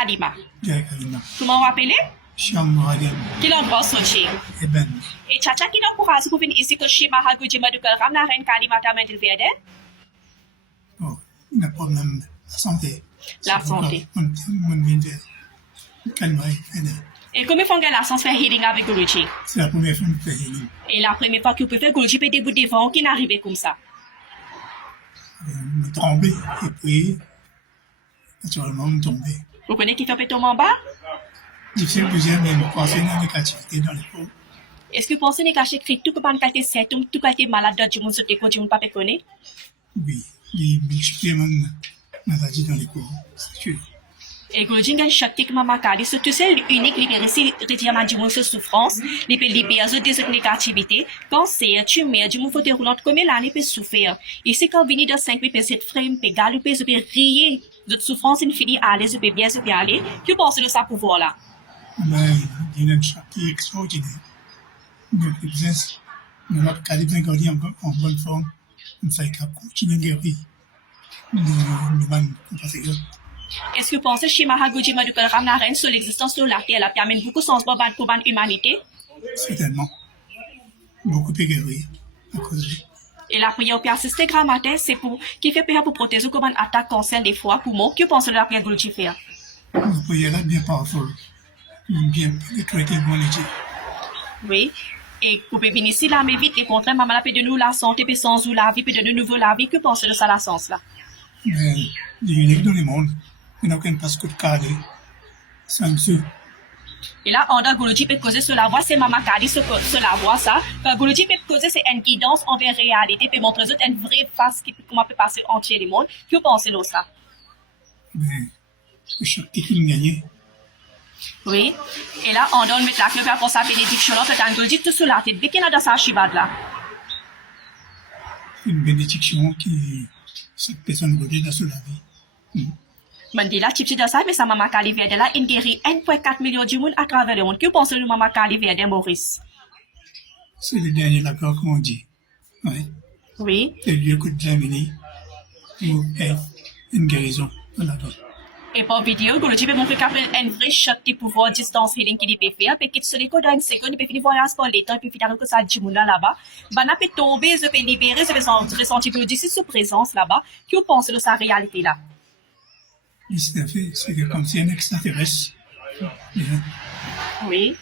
Kalima. Jai Kalima. Comment vous appelez? Shyam Mahadem. Quel endroit sont-ils? Eben. Et Chacha, qui n'encourage pour venir ici que chez Mahaguji Madukal Ramna Ren Kalima Tamantil Verde? Oh, il n'a pas même la santé. La santé. Mon vient de Kalima. Et comment font la sens faire healing avec Guruji? C'est la première fois que je fais healing. Et la première fois que vous pouvez faire Guruji peut debout devant qui n'arrivait comme ça. Me tromper et puis, naturellement, me tomber. Vous connaissez qui fait tomber en bas? Difficile plusieurs même penser dans la négativité dans les cours. Est-ce que vous pensez que caché écrit tout que pas qualité symptôme, tout qualité malade du monde sauter quand du monde pas connaître? Oui, les suppléments maladies dans les cours, c'est sûr. Et Guruji gagne chaque maman kali, surtout celle unique libérée si retirement du monde souffrance, les peut libérer des autres négativités, cancer, tumeur, du monde fauteuil roulant comme l'année peut souffrir. Ici quand venir de 5 peut cette frame peut galoper, peut rire, de souffrance infinie à l'aise, peut bien se aller. Que pensez de ça pouvoir là? Mais il y a une charte extraordinaire. Notre business, notre calibre en bonne forme, on sait qu'à continuer à guérir. Nous sommes compatriotes. Est-ce que vous pensez chez Mahaguji Madukal Ramnaren sur l'existence de la Terre, qui amène beaucoup de sens pour l'humanité? Certainement. Beaucoup de guérir à cause de. Et la prière pour assister grand matin, c'est pour, qui fait prière pour protéger comme une attaque cancer des foies, poumons. Que pensez de la prière Guruji faire? Nous prions là bien powerful, bien traité bon léger. Oui. Et vous pouvez venir ici là, mais vite, et contraire, maman la peut de nous la santé, puis sans nous la vie, puis de nouveau la vie. Que pensez de ça, la sens là? Mais il est unique dans le monde. Il n'y a aucun passe de cadre. Sans dessus. Et là, on a Guruji peut causer sur la voie, c'est Maman Kali sur la voie, ça. Quand Guruji peut causer, c'est une guidance envers réalité, peut montrer aux autres une vraie face qui peut, comment peut passer entier le monde. Que vous pensez de ça? Mais, chaque petit qu'il gagne. Oui. Et là, on donne mettre la clé pour sa bénédiction, là, peut-être Guruji tout sur la tête. Dès qu'il y a dans sa chibade là. Une bénédiction qui, cette personne godée dans la vie. Mandela, type de ça, mais sa Maman Kali Verde là, il guérit 1,4 million du monde à travers le monde. Que vous pensez de Maman Kali Verde, Maurice? C'est le dernier accord qu'on dit. Oui. Oui. C'est le lieu que Dieu a mené pour une guérison de la donne. Et pour vidéo, Guruji peut montrer qu'après un vrai choc de pouvoir distance healing qu'il peut faire, peut quitter sur les codes d'une seconde, il peut finir voyage pour l'état, et puis finalement que ça du monde là-bas. Bana peut tomber, je peux libérer, je peux ressentir Guruji sous présence là-bas. Que vous pensez de sa réalité là? C'est fait, c'est que comme si un extraterrestre. Oui.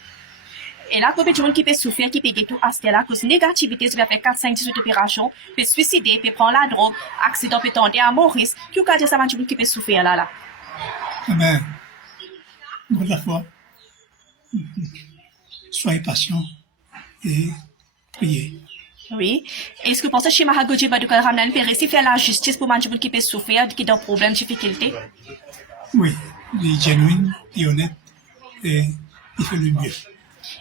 Et là, combien de monde qui peut souffrir, qui peut gagner tout à ce là, cause négativité, je vais faire 4, 5, 18 opérations, peut suicider, peut prendre la drogue, accident peut tenter à mourir. Que vous dire ça, man, qui peut souffrir là? Mais, pour la foi, soyez patient et priez. Oui. Est-ce que vous pensez que chez Mahaguji Madukal Ramnan peut réussir à faire la justice pour manger qui peut souffrir, qui ont des problèmes, difficultés? Oui, il est genuine, il est honnête et il fait le mieux.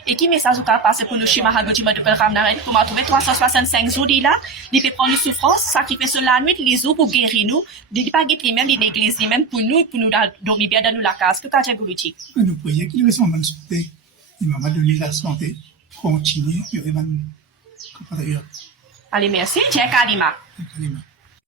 Et qui message vous a passé pour nous chez Mahaguji Madukal Ramnan pour m'a trouver 365 jours là, il peut prendre une souffrance, sacrifier sur la nuit, les jours pour guérir nous, il ne pas guérir même l'église, même pour nous dormir bien dans nous la case. Que quand Guruji? Nous prions qu'il reste en bonne santé. Il m'a donné la santé. Continuez, il y aurait même compatriotes. Allez, merci. Jai Kalima. Kalima.